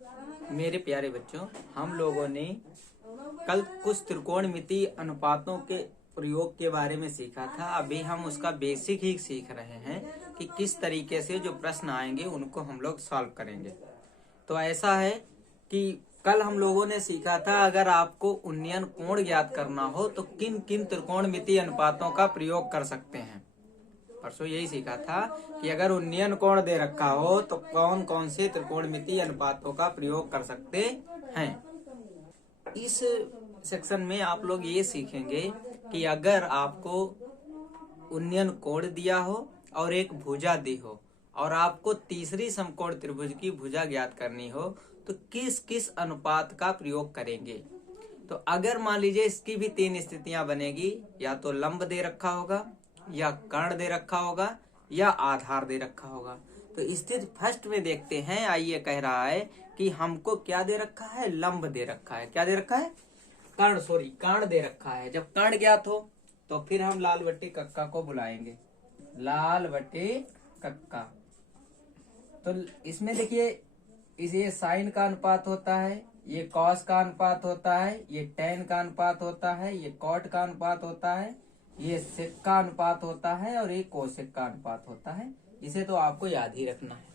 मेरे प्यारे बच्चों, हम लोगों ने कल कुछ त्रिकोणमितीय अनुपातों के प्रयोग के बारे में सीखा था। अभी हम उसका बेसिक ही सीख रहे हैं कि किस तरीके से जो प्रश्न आएंगे उनको हम लोग सॉल्व करेंगे। तो ऐसा है कि कल हम लोगों ने सीखा था, अगर आपको उन्नयन कोण ज्ञात करना हो तो किन किन त्रिकोणमितीय अनुपातों का प्रयोग कर सकते हैं। परसों यही सीखा था कि अगर उन्नयन कोण दे रखा हो तो कौन कौन से त्रिकोणमितीय अनुपातों का प्रयोग कर सकते हैं। इस सेक्शन में आप लोग ये सीखेंगे कि अगर आपको उन्नयन कोण दिया हो और एक भुजा दी हो और आपको तीसरी समकोण त्रिभुज की भुजा ज्ञात करनी हो तो किस किस अनुपात का प्रयोग करेंगे। तो अगर मान लीजिए इसकी भी तीन स्थितियां बनेगी, या तो लंब दे रखा होगा, या कर्ण दे रखा होगा, या आधार दे रखा होगा। तो स्थिति फर्स्ट में देखते हैं। आइए, कह रहा है कि हमको क्या दे रखा है, लंब दे रखा है। क्या दे रखा है, कर्ण दे रखा है। जब कर्ण ज्ञात हो तो फिर हम लाल बट्टी कक्का को बुलाएंगे, लाल बट्टी कक्का। तो इसमें देखिए, ये साइन का अनुपात होता है, ये कॉस का अनुपात होता है, ये टेन का अनुपात होता है, ये कॉट का अनुपात होता है, ये सेक का अनुपात होता है और ये कोसेक का अनुपात होता है। इसे तो आपको याद ही रखना है।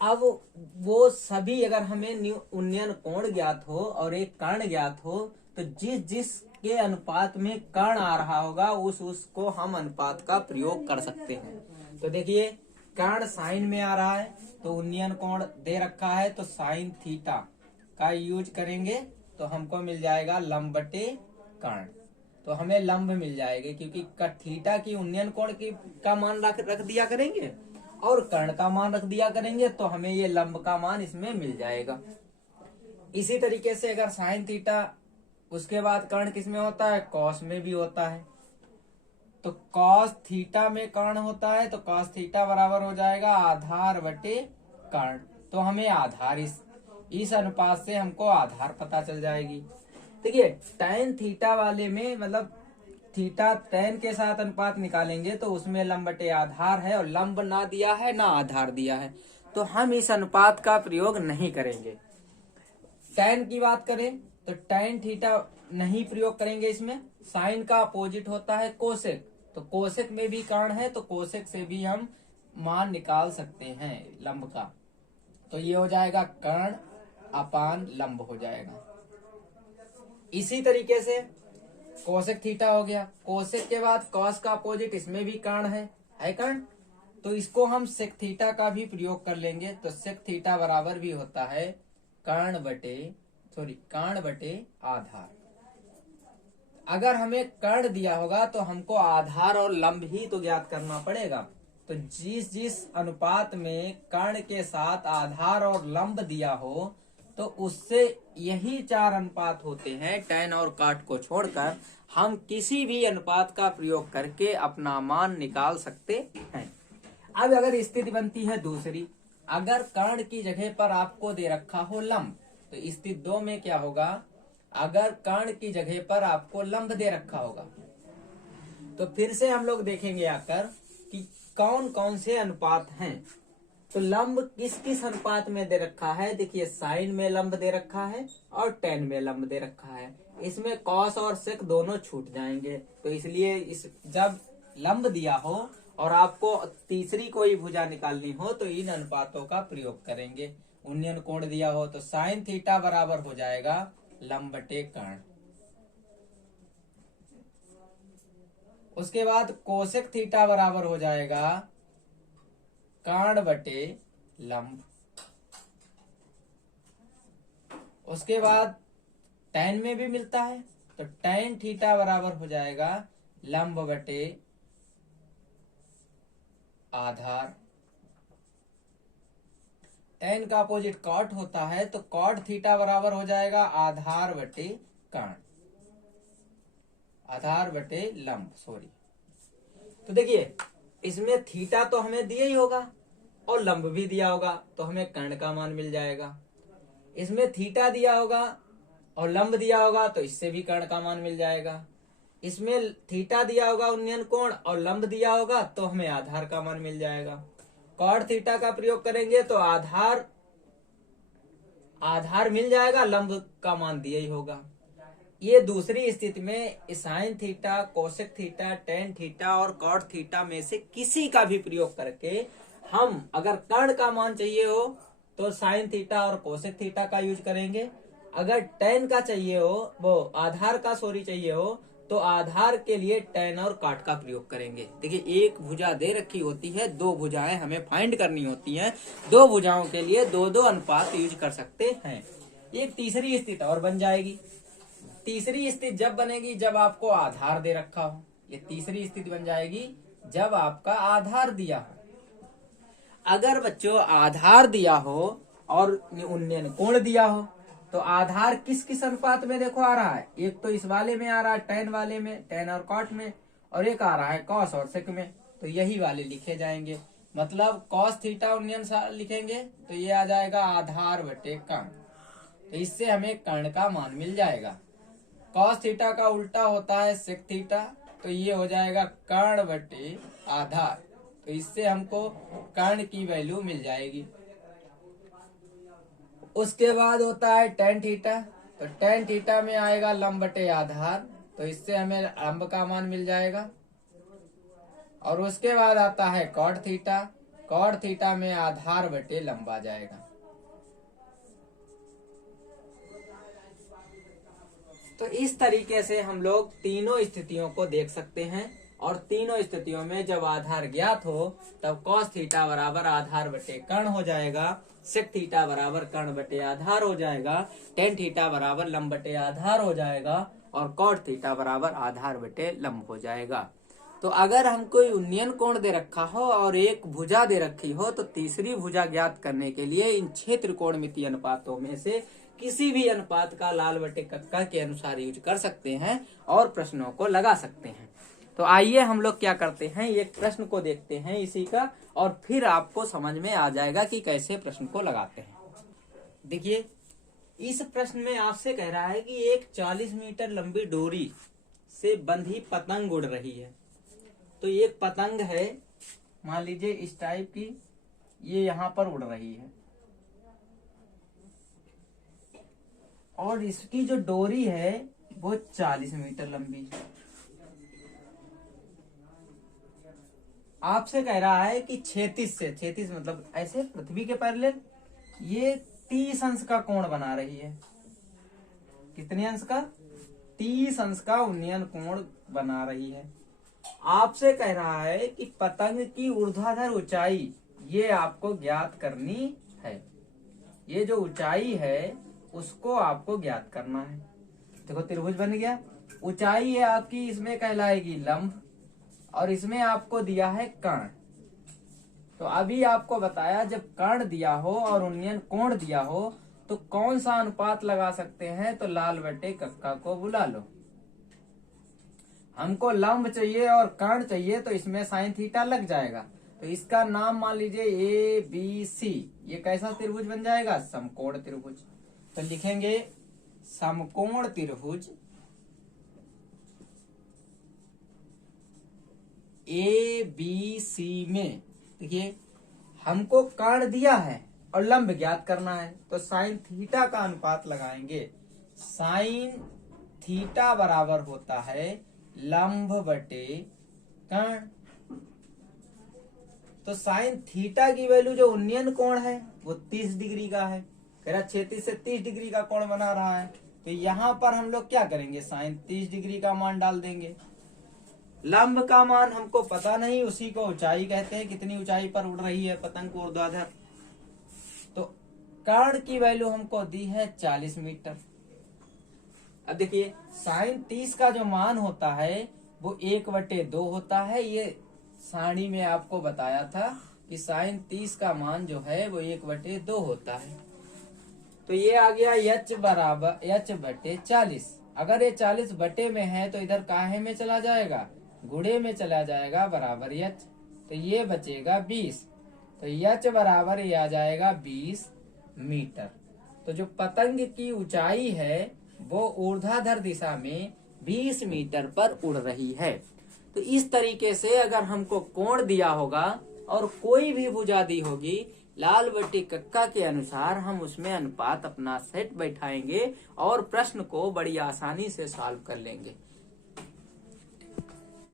अब वो सभी अगर हमें उन्नयन कोण ज्ञात हो और एक कर्ण ज्ञात हो तो जिस जिस के अनुपात में कर्ण आ रहा होगा उसको हम अनुपात का प्रयोग कर सकते हैं। तो देखिए, कर्ण साइन में आ रहा है तो उन्नयन कोण दे रखा है तो साइन थीटा का यूज करेंगे तो हमको मिल जाएगा लंब बटे कर्ण। तो हमें लंब मिल जाएगी क्योंकि थीटा की उन्नयन कोण की का मान रख दिया करेंगे और कर्ण का मान रख दिया करेंगे तो हमें ये लंब का मान इसमें मिल जाएगा। इसी तरीके से अगर साइन थीटा, उसके बाद कर्ण किस में होता है, कॉस में भी होता है। तो कॉस थीटा में कर्ण होता है तो कॉस थीटा बराबर हो जाएगा आधार बटे कर्ण। तो हमें आधार इस अनुपात से हमको आधार पता चल जाएगी। देखिए, tan थीटा वाले में मतलब थीटा tan के साथ अनुपात निकालेंगे तो उसमें लंब बटे आधार है और लंब ना दिया है ना आधार दिया है, तो हम इस अनुपात का प्रयोग नहीं करेंगे। tan की बात करें तो tan थीटा नहीं प्रयोग करेंगे इसमें। साइन का अपोजिट होता है कोसेक, तो कोसेक में भी कर्ण है तो कोसेक से भी हम मान निकाल सकते हैं लंब का। तो ये हो जाएगा कर्ण अपान लंब हो जाएगा। इसी तरीके से कोसेक थीटा हो गया। कोसेक के बाद कॉस का अपोजिट, इसमें भी कर्ण है कर्ण, तो इसको हम सेक थीटा का भी प्रयोग कर लेंगे। तो सेक थीटा बराबर भी होता है कर्ण बटे आधार। अगर हमें कर्ण दिया होगा तो हमको आधार और लंब ही तो ज्ञात करना पड़ेगा। तो जिस जिस अनुपात में कर्ण के साथ आधार और लंब दिया हो तो उससे यही चार अनुपात होते हैं। tan और काट को छोड़कर हम किसी भी अनुपात का प्रयोग करके अपना मान निकाल सकते हैं। अब अगर स्थिति बनती है दूसरी, अगर कर्ण की जगह पर आपको दे रखा हो लंब, तो स्थिति 2 में क्या होगा, अगर कर्ण की जगह पर आपको लंब दे रखा होगा तो फिर से हम लोग देखेंगे आकर कि कौन कौन से अनुपात हैं। तो लंब किस किस अनुपात में दे रखा है। देखिए, साइन में लंब दे रखा है और tan में लंब दे रखा है। इसमें कॉस और सेक दोनों छूट जाएंगे, तो इसलिए जब लंब दिया हो और आपको तीसरी कोई भुजा निकालनी हो तो इन अनुपातों का प्रयोग करेंगे। उन्नयन कोण दिया हो तो साइन थीटा बराबर हो जाएगा लंब बटे कर्ण। उसके बाद कोसेक थीटा बराबर हो जाएगा कर्ण बटे लंब। उसके बाद tan में भी मिलता है तो tan थीटा बराबर हो जाएगा लंब बटे आधार। tan का अपोजिट कॉट होता है तो कॉट थीटा बराबर हो जाएगा आधार बटे कर्ण, आधार बटे लंब तो देखिए, इसमें थीटा तो हमें दिया ही होगा और लंब भी दिया होगा तो हमें कर्ण का मान मिल जाएगा। इसमें थीटा दिया होगा और लंब दिया होगा तो इससे भी कर्ण का मान मिल जाएगा। इसमें थीटा दिया होगा उन्नयन कोण और लंब दिया होगा तो हमें आधार का मान मिल जाएगा। कॉट थीटा का प्रयोग करेंगे तो आधार आधार मिल जाएगा, लंब का मान दिया ही होगा। ये दूसरी स्थिति में sine theta, cosec theta, tan theta और कॉट थीटा में से किसी का भी प्रयोग करके हम अगर कर्ण का मान चाहिए हो तो साइन थीटा और कोसेक थीटा का यूज करेंगे, अगर टेन का चाहिए हो, वो आधार का चाहिए हो, तो आधार के लिए टेन और काट का प्रयोग करेंगे। देखिए एक भुजा दे रखी होती है, दो भुजाएं हमें फाइंड करनी होती हैं, दो भुजाओं के लिए दो दो अनुपात यूज कर सकते हैं। एक तीसरी स्थिति और बन जाएगी। तीसरी स्थिति जब बनेगी जब आपको आधार दे रखा हो। ये तीसरी स्थिति बन जाएगी जब आपका आधार दिया हो। अगर बच्चों आधार दिया हो और उन्नयन कोण दिया हो तो आधार किस किस अनुपात में देखो आ रहा है, एक तो इस वाले में आ रहा है टेन वाले में, टेन और कॉट में, और एक आ रहा है कॉस और सेक में, तो यही वाले लिखे जाएंगे। मतलब कॉस थीटा उन्नयन लिखेंगे तो ये आ जाएगा आधार बटे कर्ण, तो इससे हमें कर्ण का मान मिल जाएगा। कॉस थीटा का उल्टा होता है सेक थीटा, तो ये हो जाएगा कर्ण बटे आधार, तो इससे हमको कर्ण की वैल्यू मिल जाएगी। उसके बाद होता है टेन थीटा, तो टेन थीटा में आएगा लंब बटे आधार, तो इससे हमें लंब का मान मिल जाएगा। और उसके बाद आता है कॉट थीटा, कॉट थीटा में आधार बटे लंब आ जाएगा। तो इस तरीके से हम लोग तीनों स्थितियों को देख सकते हैं, और तीनों स्थितियों में जब आधार ज्ञात हो तब कॉस थीटा बराबर आधार बटे कर्ण हो जाएगा, सेक थीटा बराबर कर्ण बटे आधार हो जाएगा, टेन थीटा बराबर लंब बटे आधार हो जाएगा, और कॉट थीटा बराबर आधार बटे लंब हो जाएगा। तो अगर हम कोई उन्नयन कोण दे रखा हो और एक भुजा दे रखी हो तो तीसरी भुजा ज्ञात करने के लिए इन 6 त्रिकोणमितीय अनुपातों में से किसी भी अनुपात का लाल बटे कक्का के अनुसार यूज कर सकते हैं और प्रश्नों को लगा सकते हैं। तो आइए हम लोग क्या करते हैं, एक प्रश्न को देखते हैं इसी का, और फिर आपको समझ में आ जाएगा कि कैसे प्रश्न को लगाते हैं। देखिए इस प्रश्न में आपसे कह रहा है कि एक 40 मीटर लंबी डोरी से बंधी पतंग उड़ रही है। तो एक पतंग है, मान लीजिए इस टाइप की, ये यहाँ पर उड़ रही है, और इसकी जो डोरी है वो 40 मीटर लंबी है। आपसे कह रहा है कि 36 मतलब ऐसे पृथ्वी के पैरेलल ये 30 अंश का कोण बना रही है। कितने अंश का? 30 अंश का उन्नयन कोण बना रही है। आपसे कह रहा है कि पतंग की ऊर्ध्वाधर ऊंचाई ये आपको ज्ञात करनी है। ये जो ऊंचाई है उसको आपको ज्ञात करना है। देखो त्रिभुज बन गया, ऊंचाई है आपकी, इसमें कहलाएगी लंब, और इसमें आपको दिया है कर्ण। तो अभी आपको बताया जब कर्ण दिया हो और उन्नयन कोण दिया हो तो कौन सा अनुपात लगा सकते हैं, तो लाल बटे कक्का को बुला लो। हमको लंब चाहिए और कर्ण चाहिए, तो इसमें साइन थीटा लग जाएगा। तो इसका नाम मान लीजिए ABC। ये कैसा त्रिभुज बन जाएगा? समकोण त्रिभुज। तो लिखेंगे समकोण त्रिभुज ABC में। देखिए हमको कर्ण दिया है और लंब ज्ञात करना है, तो साइन थीटा का अनुपात लगाएंगे। साइन थीटा बराबर होता है लंब बटे कर्ण। तो साइन थीटा की वैल्यू जो उन्नयन कोण है वो 30 डिग्री का है, कह रहा 36 से 30 डिग्री का कोण बना रहा है। तो यहाँ पर हम लोग क्या करेंगे, साइन 30 डिग्री का मान डाल देंगे। लंब का मान हमको पता नहीं, उसी को ऊंचाई कहते हैं, कितनी ऊंचाई पर उड़ रही है पतंग को ऊर्ध्वाधर। तो कर्ण की वैल्यू हमको दी है 40 मीटर। अब देखिए साइन 30 का जो मान होता है वो 1/2 होता है। ये सारणी में आपको बताया था कि साइन 30 का मान जो है वो 1/2 होता है। तो ये आ गया h बराबर h/40। अगर ये 40 बटे में है तो इधर काहे में चला जाएगा, गुणे में चला जाएगा, बराबर h। तो ये बचेगा 20। तो h बराबर ये आ जाएगा 20 मीटर। तो जो पतंग की ऊंचाई है वो ऊर्ध्वाधर दिशा में 20 मीटर पर उड़ रही है। तो इस तरीके से अगर हमको कोण दिया होगा और कोई भी भुजा दी होगी लाल बट्टी कक्का के अनुसार हम उसमें अनुपात अपना सेट बैठाएंगे और प्रश्न को बड़ी आसानी से सॉल्व कर लेंगे।